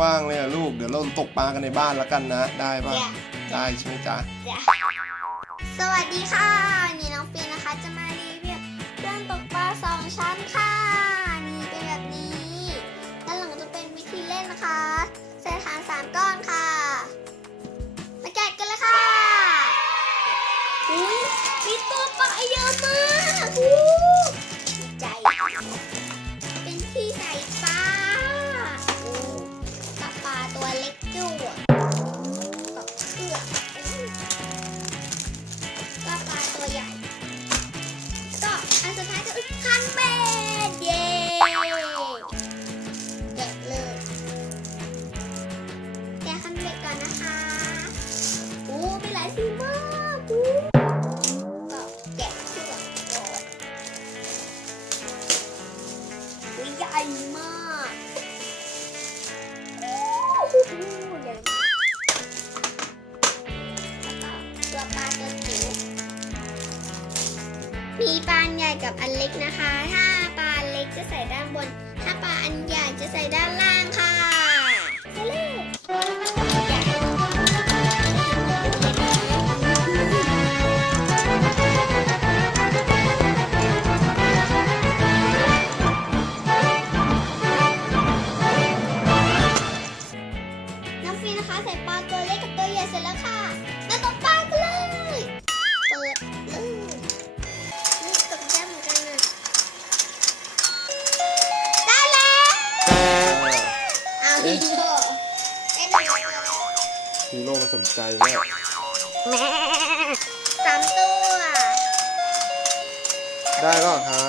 ว่างเลยอะลูก เดี๋ยวเราตกปลากันในบ้านแล้วกันนะ ได้ปะอย่าได้ใช่ไหมจ๊ะ สวัสดีค่ะวันนี่น้องฟินนะคะจะมารีวิวเครื่องตกปลาสองชั้นค่ะ นี่เป็นแบบนี้ด้านหลังจะเป็นวิธีเล่นนะคะใส่ฐานสามก้อนค่ะ มาแกะกันเลยค่ะอุ้ยมีตัวปลาเยอะมากอู้ดีายก็คือคันเบ็ดเย้แกะเลย แกะคันเบ็ดก่อนนะคะโอ้มีหลายสีมากอู้ก็แกะเชือก่อนอุ๊ยใหญ่มาก มีปลาอันใหญ่กับอันเล็กนะคะ ถ้าปลาเล็กจะใส่ด้านบน ถ้าปลาอันใหญ่จะใส่ด้านล่างค่ะไปเลยน้ำฟรีนะคะใส่ปลาตัวเล็กกับตัวใหญ่เสร็จแล้วค่ะ มาตกปลากันเลย เปิดเลย สนใจแม่แม่สามตัว ได้แล้วเหรอคะ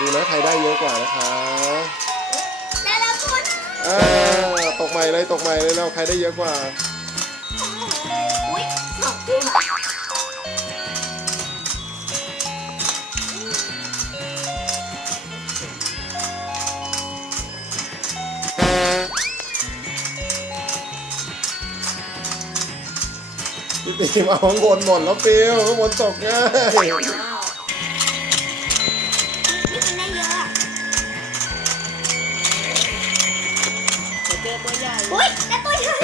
ดูนะใครได้เยอะกว่านะคะได้แล้วคุณอ่าตกใหม่เลยตกใหม่เลยแล้วใครได้เยอะกว่า อุ้ยสองตัวพี่ตีมาข้างบนหมดแล้วฟิวข้างบนตกง่ายนี่มัน เจอตัวใหญ่อุ้ยได้ตัวใหญ่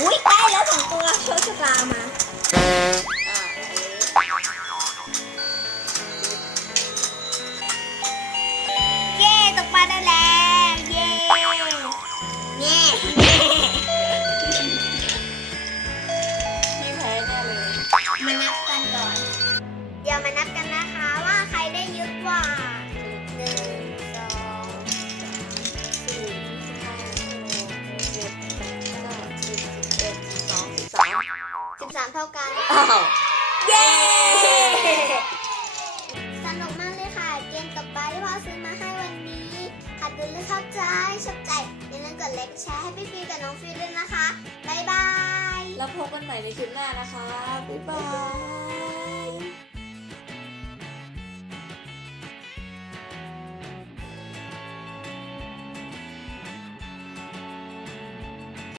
อุ้ยได้แล้วสองตัวโชคชะตามาเย้ตกปลาได้แล้วเย้เย้ เย้ สนุกมากเลยค่ะ เกมตกปลาที่พ่อซื้อมาให้วันนี้ขัดดูหรือเข้าใจชอบใจอย่าลืมกดไลค์กดแชร์ให้พี่ฟิวกับน้องฟิวด้วยนะคะ บ๊ายบาย แล้วพบกันใหม่ในคลิปหน้านะคะ บ๊ายบาย